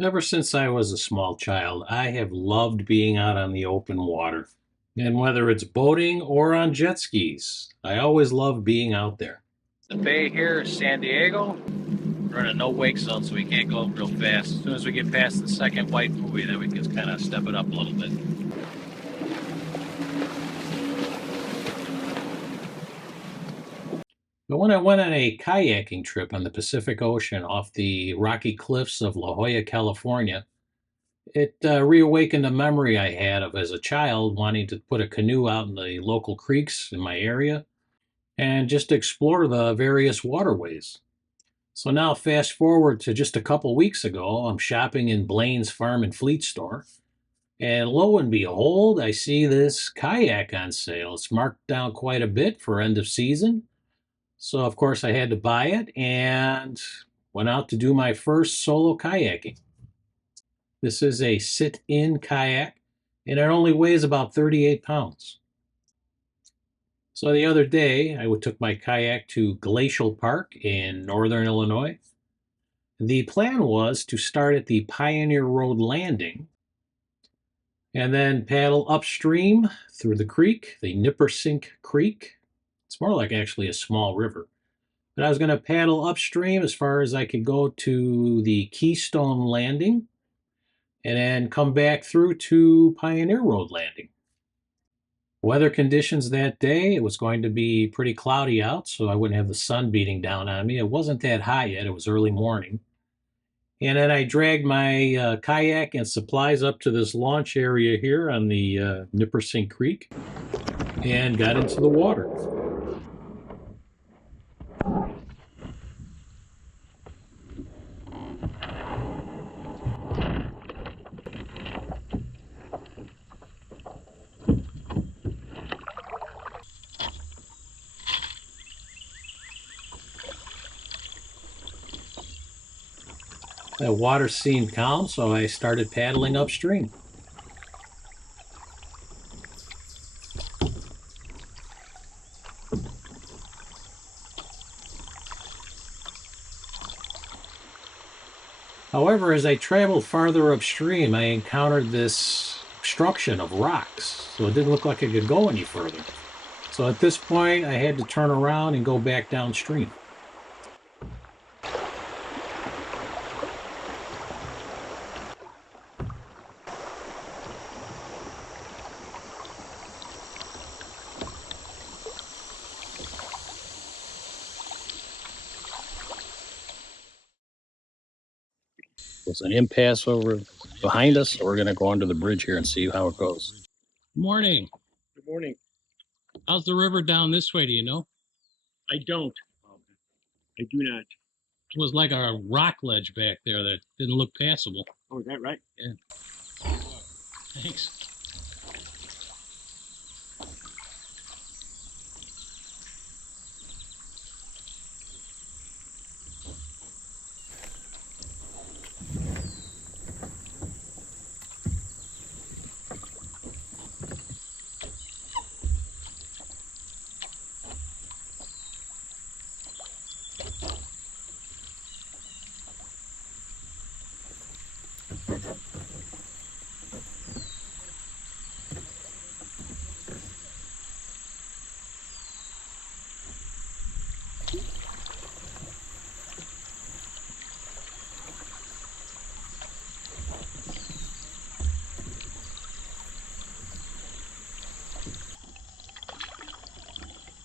Ever since I was a small child, I have loved being out on the open water. And whether it's boating or on jet skis, I always love being out there. The bay here is San Diego. We're in a no wake zone, so we can't go real fast. As soon as we get past the second white buoy, then we can kind of step it up a little bit. But when I went on a kayaking trip on the Pacific Ocean off the rocky cliffs of La Jolla, California, it reawakened a memory I had of as a child wanting to put a canoe out in the local creeks in my area and just explore the various waterways. So now, fast forward to just a couple weeks ago, I'm shopping in Blaine's Farm and Fleet store, and lo and behold, I see this kayak on sale. It's marked down quite a bit for end of season. So, of course, I had to buy it and went out to do my first solo kayaking. This is a sit in kayak, and it only weighs about 38 pounds. So the other day, I took my kayak to Glacial Park in northern Illinois. The plan was to start at the Pioneer Road landing and then paddle upstream through the creek, the Nippersink Creek. It's more like actually a small river. But I was going to paddle upstream as far as I could go to the Keystone Landing and then come back through to Pioneer Road Landing. Weather conditions that day, it was going to be pretty cloudy out, so I wouldn't have the sun beating down on me. It wasn't that hot yet, it was early morning. And then I dragged my kayak and supplies up to this launch area here on the Nippersink Creek and got into the water. The water seemed calm, so I started paddling upstream. However, as I traveled farther upstream, I encountered this obstruction of rocks, so it didn't look like I could go any further. So at this point, I had to turn around and go back downstream. There's an impasse over behind us, so we're going to go under the bridge here and see how it goes. Morning. Good morning. How's the river down this way, do you know? I don't. I do not. It was like a rock ledge back there that didn't look passable. Oh, is that right? Yeah. Thanks.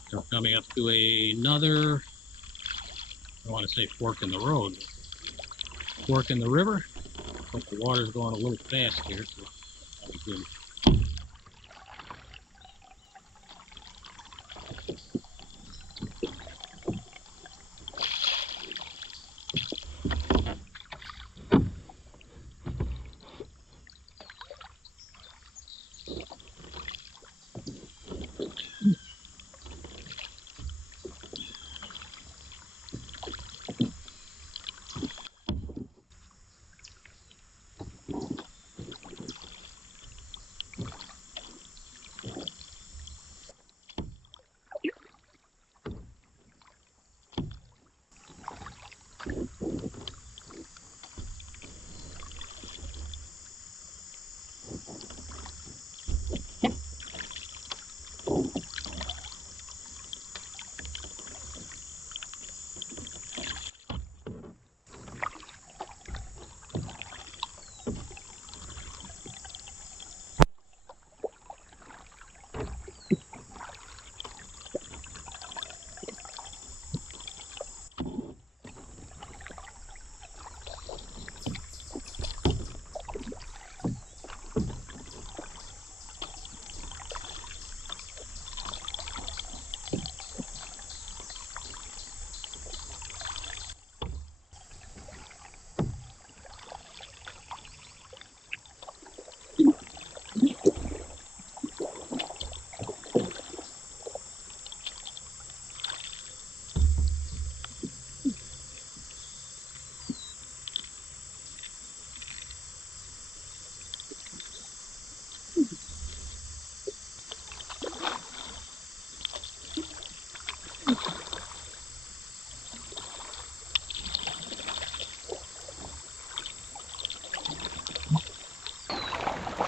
So coming up to another, I want to say fork in the road, fork in the river. Hope the water's going a little fast here, so that'll be good.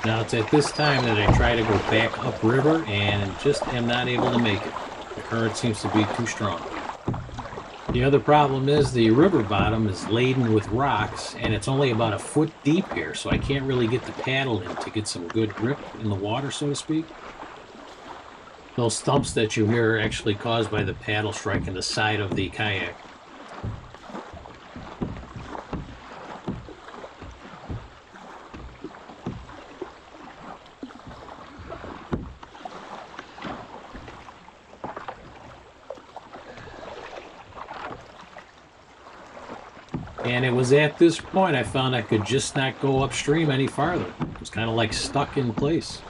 Now it's at this time that I try to go back upriver and just am not able to make it. The current seems to be too strong. The other problem is the river bottom is laden with rocks and it's only about a foot deep here, so I can't really get the paddle in to get some good grip in the water, so to speak. Those thumps that you hear are actually caused by the paddle striking the side of the kayak. And it was at this point I found I could just not go upstream any farther. It was kind of like stuck in place.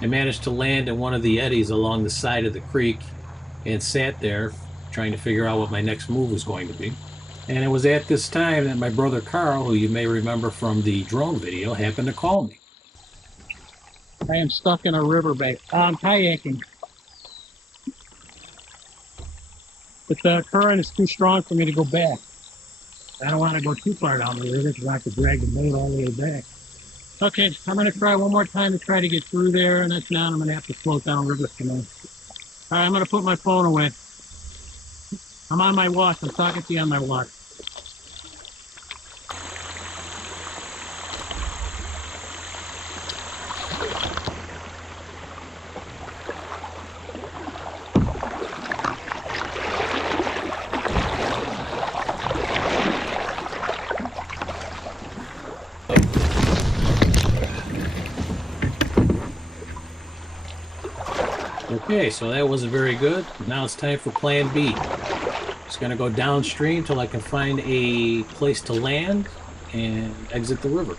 I managed to land in one of the eddies along the side of the creek and sat there trying to figure out what my next move was going to be. And it was at this time that my brother Carl, who you may remember from the drone video, happened to call me. I am stuck in a riverbank. I'm kayaking. But the current is too strong for me to go back. I don't want to go too far down the river because I have to drag the boat all the way back. Okay, I'm going to try one more time to try to get through there, and if not, I'm going to have to float down river canoe. All right, I'm going to put my phone away. I'm on my watch. I'm talking to you on my watch. Okay, so that wasn't very good. Now it's time for plan B. Just going to go downstream till I can find a place to land and exit the river.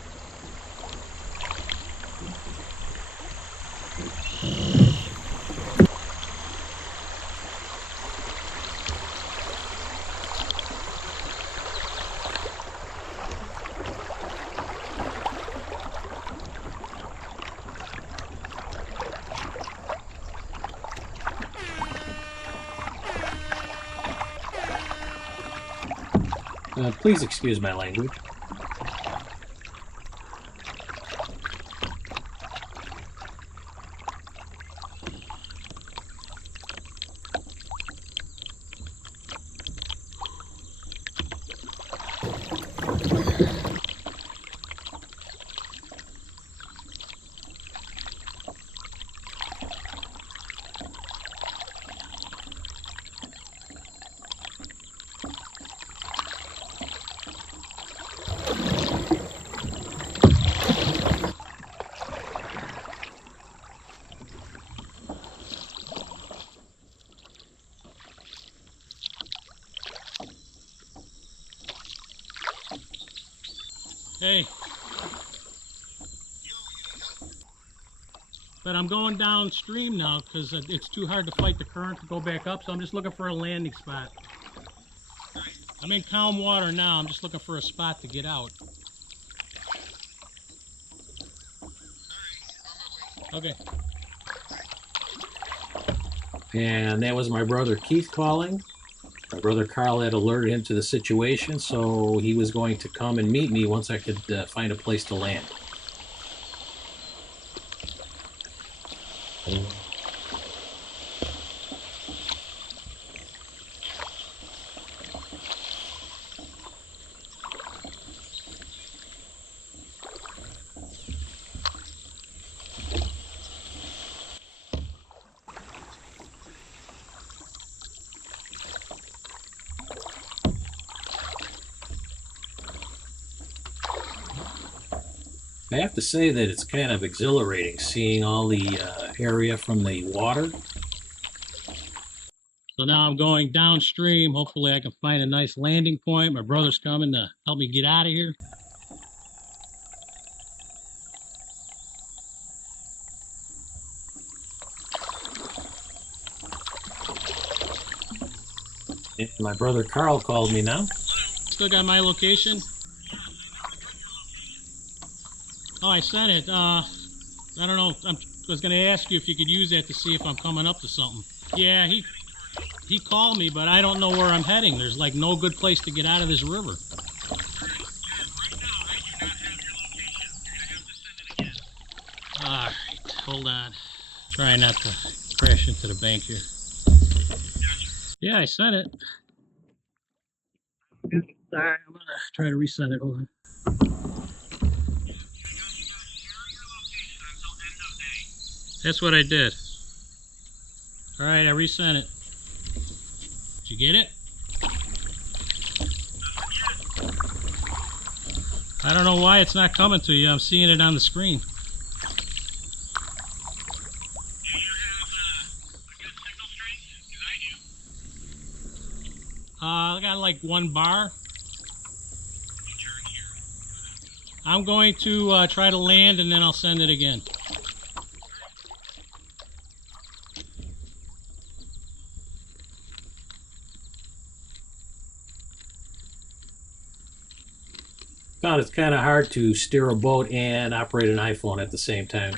Please excuse my language. Hey. But I'm going downstream now because it's too hard to fight the current to go back up, so I'm just looking for a landing spot. I'm in calm water now. I'm just looking for a spot to get out. Okay. And that was my brother Keith calling. My brother Carl had alerted him to the situation, so he was going to come and meet me once I could find a place to land. I have to say that it's kind of exhilarating seeing all the area from the water. So now I'm going downstream. Hopefully I can find a nice landing point. My brother's coming to help me get out of here. And my brother Carl called me now. Still got my location. Oh, I sent it. I don't know. I was going to ask you if you could use that to see if I'm coming up to something. Yeah, he called me, but I don't know where I'm heading. There's like no good place to get out of this river. All right, hold on. Try not to crash into the bank here. Yeah, I sent it. All right, I'm gonna try to resend it. Hold on. That's what I did. All right, I resent it. Did you get it? I don't know why it's not coming to you. I'm seeing it on the screen. I got like 1 bar. I'm going to try to land and then I'll send it again. Found it's kind of hard to steer a boat and operate an iPhone at the same time.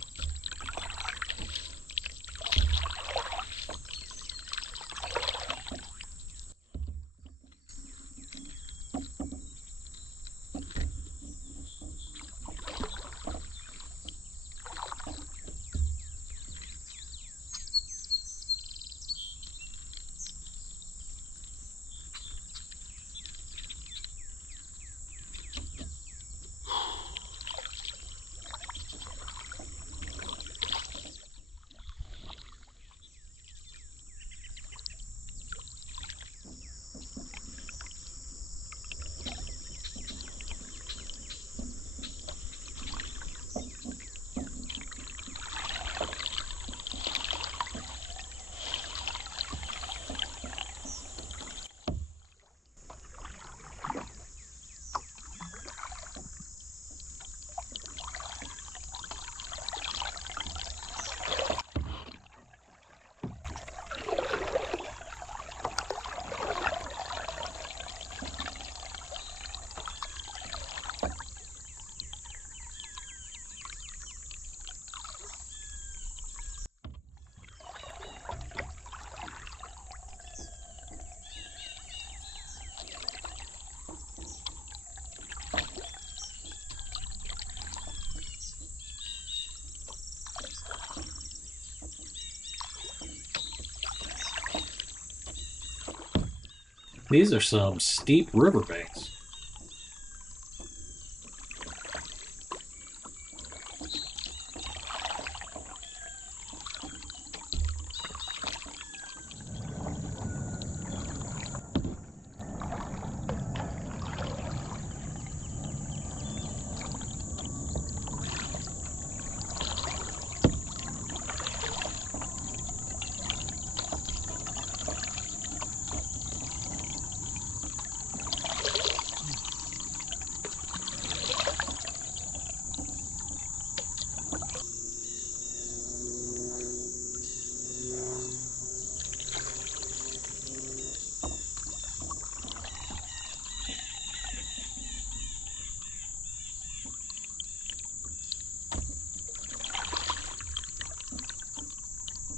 These are some steep riverbanks.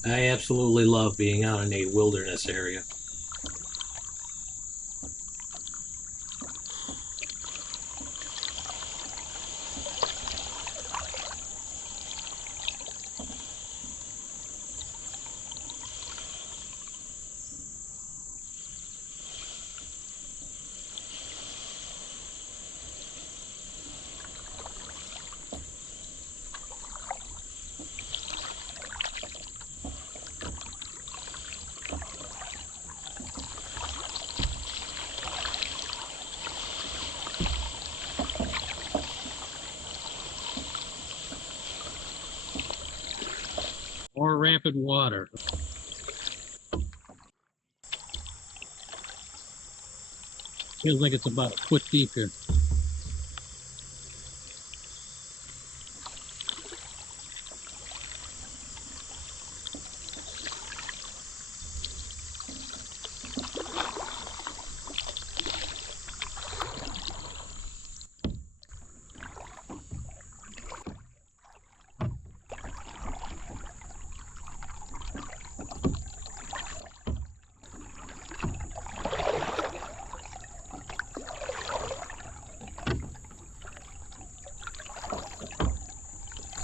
I absolutely love being out in a wilderness area. More rapid water. Feels like it's about a foot deep here.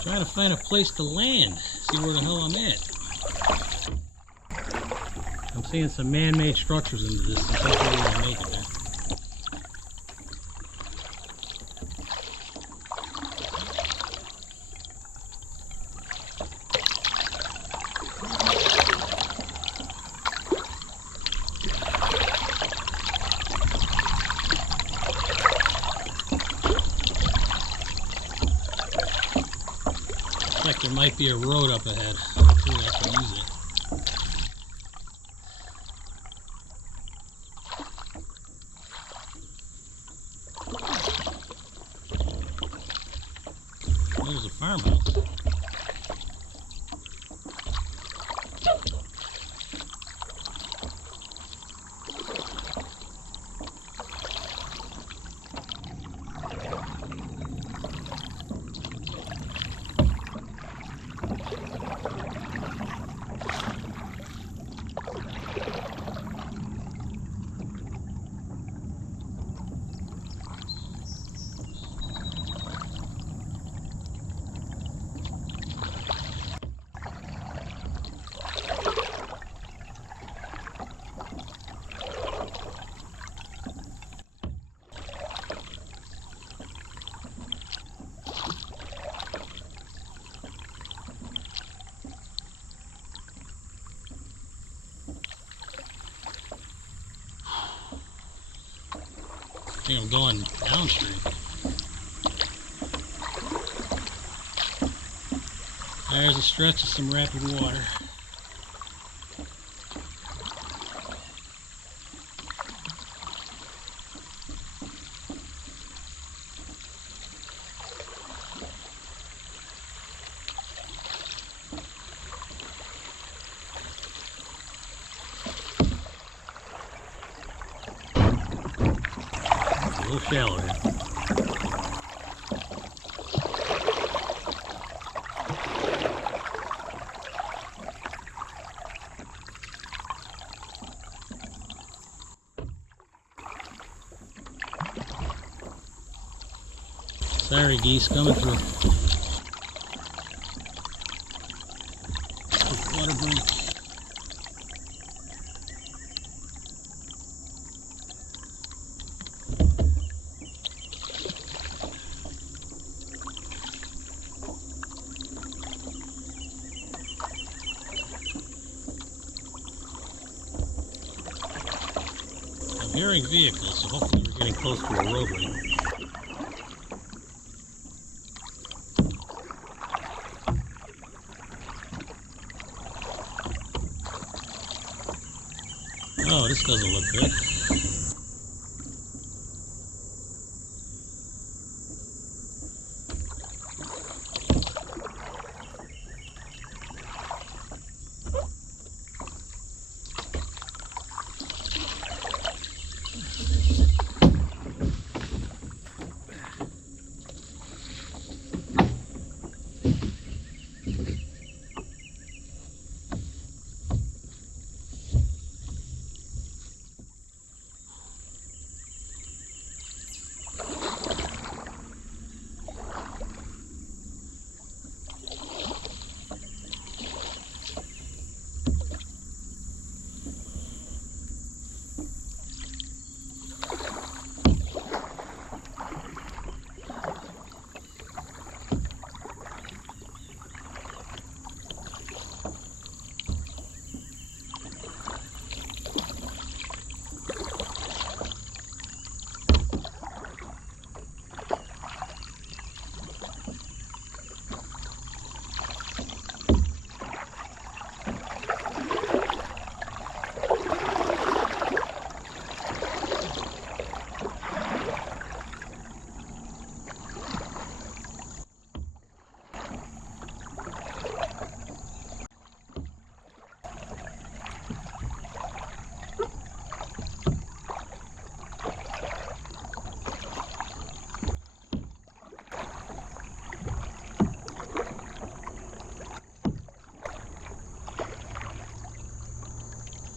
Trying to find a place to land, see where the hell I'm at. I'm seeing some man-made structures in the distance. Hopefully we'll make it there. Looks like there might be a road up ahead. Hopefully I can use it. There's a farmhouse. I think I'm going downstream. There's a stretch of some rapid water. A little shallow here. Sorry, geese coming through. Water break. I'm hearing vehicles, so hopefully we're getting close to a roadway. Oh, this doesn't look good.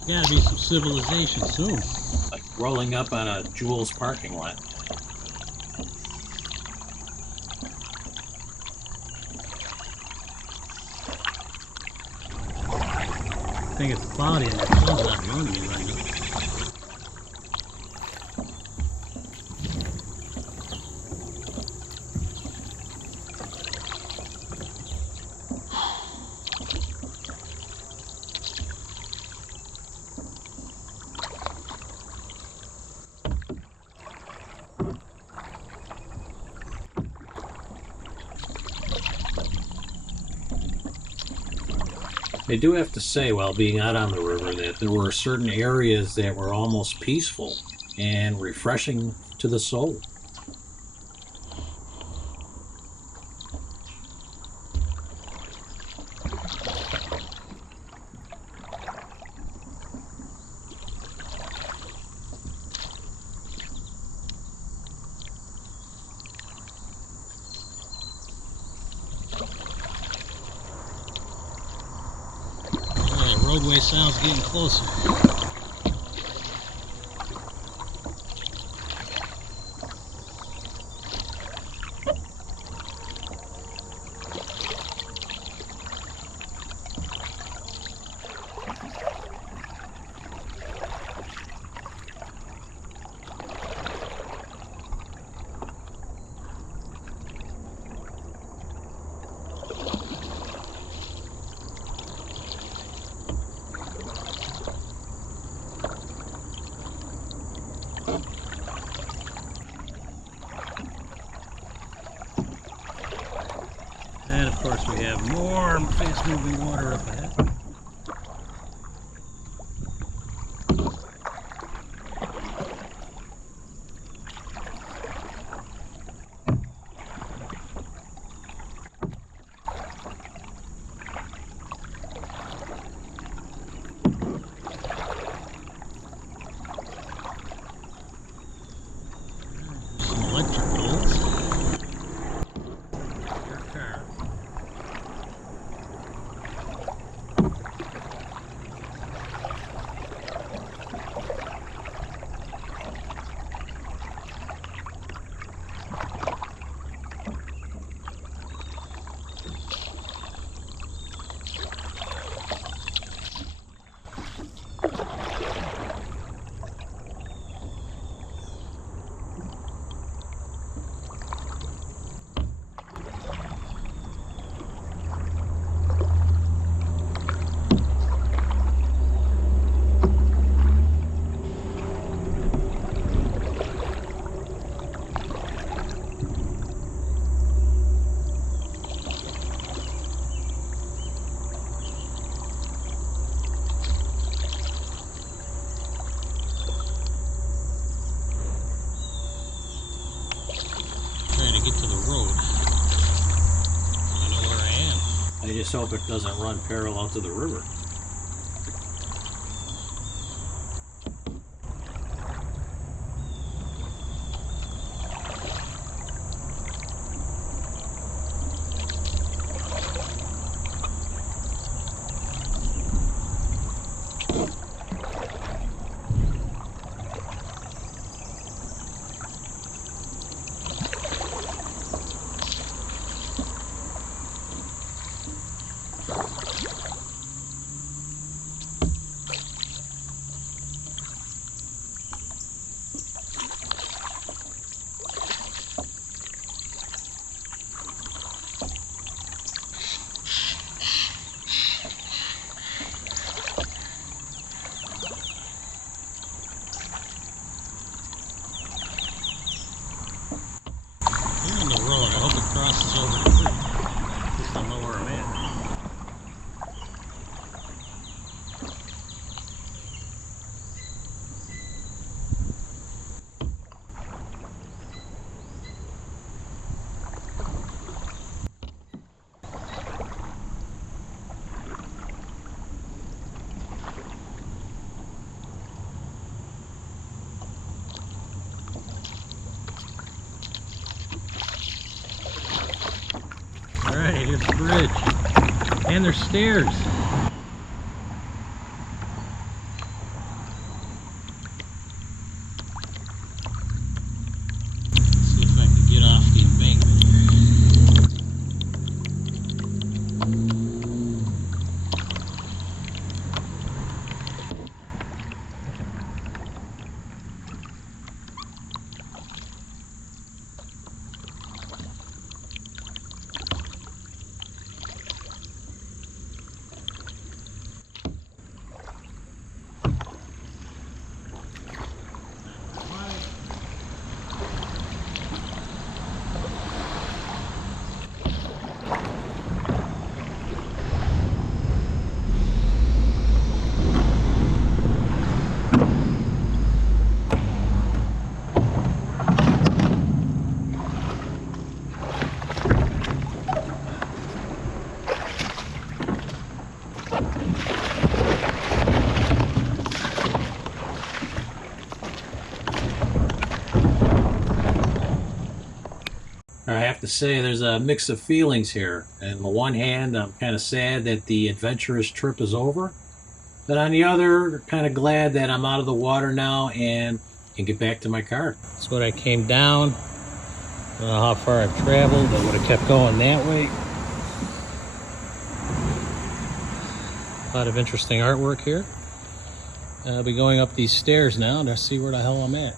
Gotta be some civilization soon. Like rolling up on a Jules parking lot. think it's cloudy and the sun's not joining me right now. I do have to say, while being out on the river, that there were certain areas that were almost peaceful and refreshing to the soul. Roadway sounds getting closer. And of course we have more fast moving water up ahead. Some electric poles. Your car. Trying to get to the road. I know where I am. I just hope it doesn't run parallel to the river. I'm on the road. I hope it crosses over the creek. At least I'll know where I'm at. Alright, here's the bridge. And there's stairs. Let's see if I can get off the embankment here. I have to say there's a mix of feelings here. On the one hand, I'm kind of sad that the adventurous trip is over. But on the other, kind of glad that I'm out of the water now and can get back to my car. That's what I came down. I don't know how far I've traveled. I would have kept going that way. A lot of interesting artwork here. I'll be going up these stairs now to see where the hell I'm at.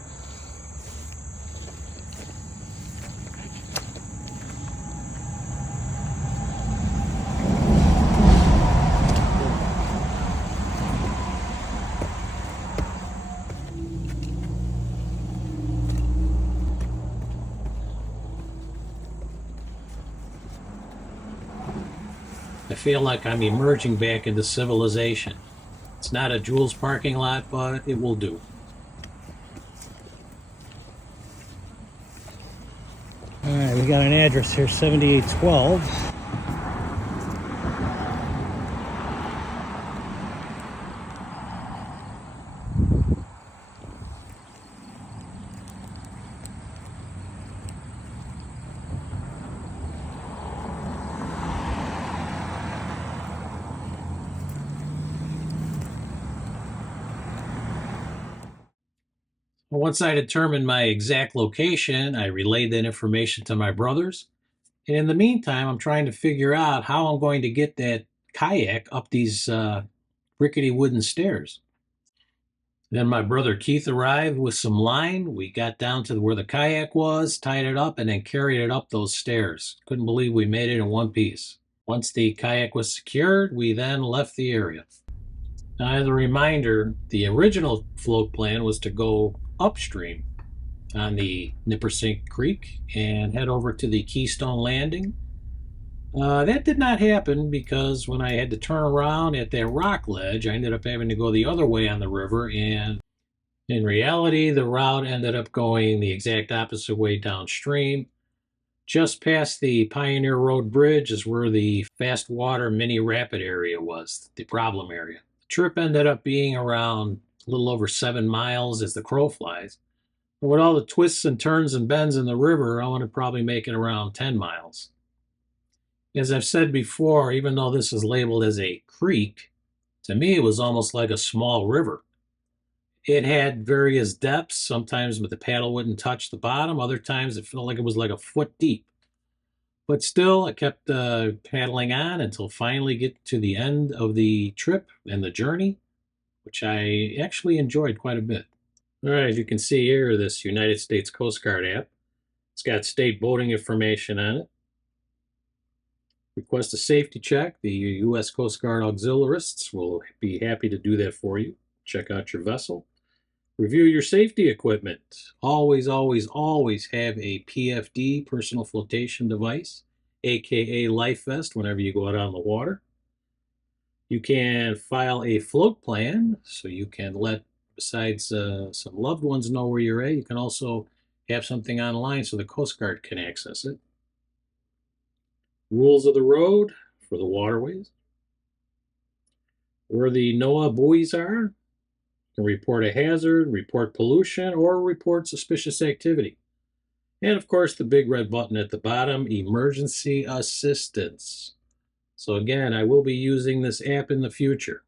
I feel like I'm emerging back into civilization. It's not a Jules parking lot, but it will do. All right, we got an address here, 7812. Once I determined my exact location, I relayed that information to my brothers. And in the meantime, I'm trying to figure out how I'm going to get that kayak up these rickety wooden stairs. Then my brother Keith arrived with some line. We got down to where the kayak was, tied it up, and then carried it up those stairs. Couldn't believe we made it in one piece. Once the kayak was secured, we then left the area. Now, as a reminder, the original float plan was to go upstream on the Nippersink Creek and head over to the Keystone Landing. That did not happen because when I had to turn around at that rock ledge, I ended up having to go the other way on the river, and in reality, the route ended up going the exact opposite way downstream. Just past the Pioneer Road Bridge is where the fast water mini rapid area was, the problem area. The trip ended up being around a little over 7 miles as the crow flies. But with all the twists and turns and bends in the river, I want to probably make it around 10 miles. As I've said before, even though this is labeled as a creek, to me it was almost like a small river. It had various depths. Sometimes the paddle wouldn't touch the bottom. Other times it felt like it was like a foot deep. But still, I kept paddling on until finally get to the end of the trip and the journey, which I actually enjoyed quite a bit. All right, as you can see here, this United States Coast Guard app. It's got state boating information on it. Request a safety check. The U.S. Coast Guard auxiliarists will be happy to do that for you. Check out your vessel. Review your safety equipment. Always, always, always have a PFD, personal flotation device, aka life vest, whenever you go out on the water. You can file a float plan, so you can let, besides some loved ones know where you're at, you can also have something online so the Coast Guard can access it. Rules of the road for the waterways. Where the NOAA buoys are, you can report a hazard, report pollution, or report suspicious activity. And of course, the big red button at the bottom, emergency assistance. So again, I will be using this app in the future.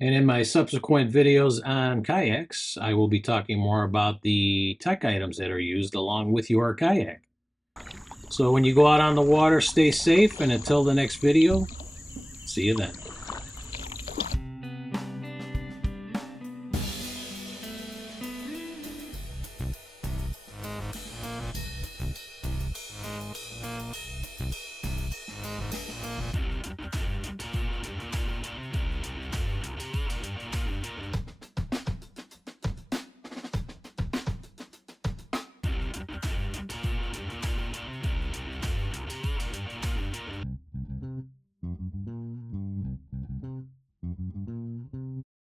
And in my subsequent videos on kayaks, I will be talking more about the tech items that are used along with your kayak. So when you go out on the water, stay safe, and until the next video, see you then.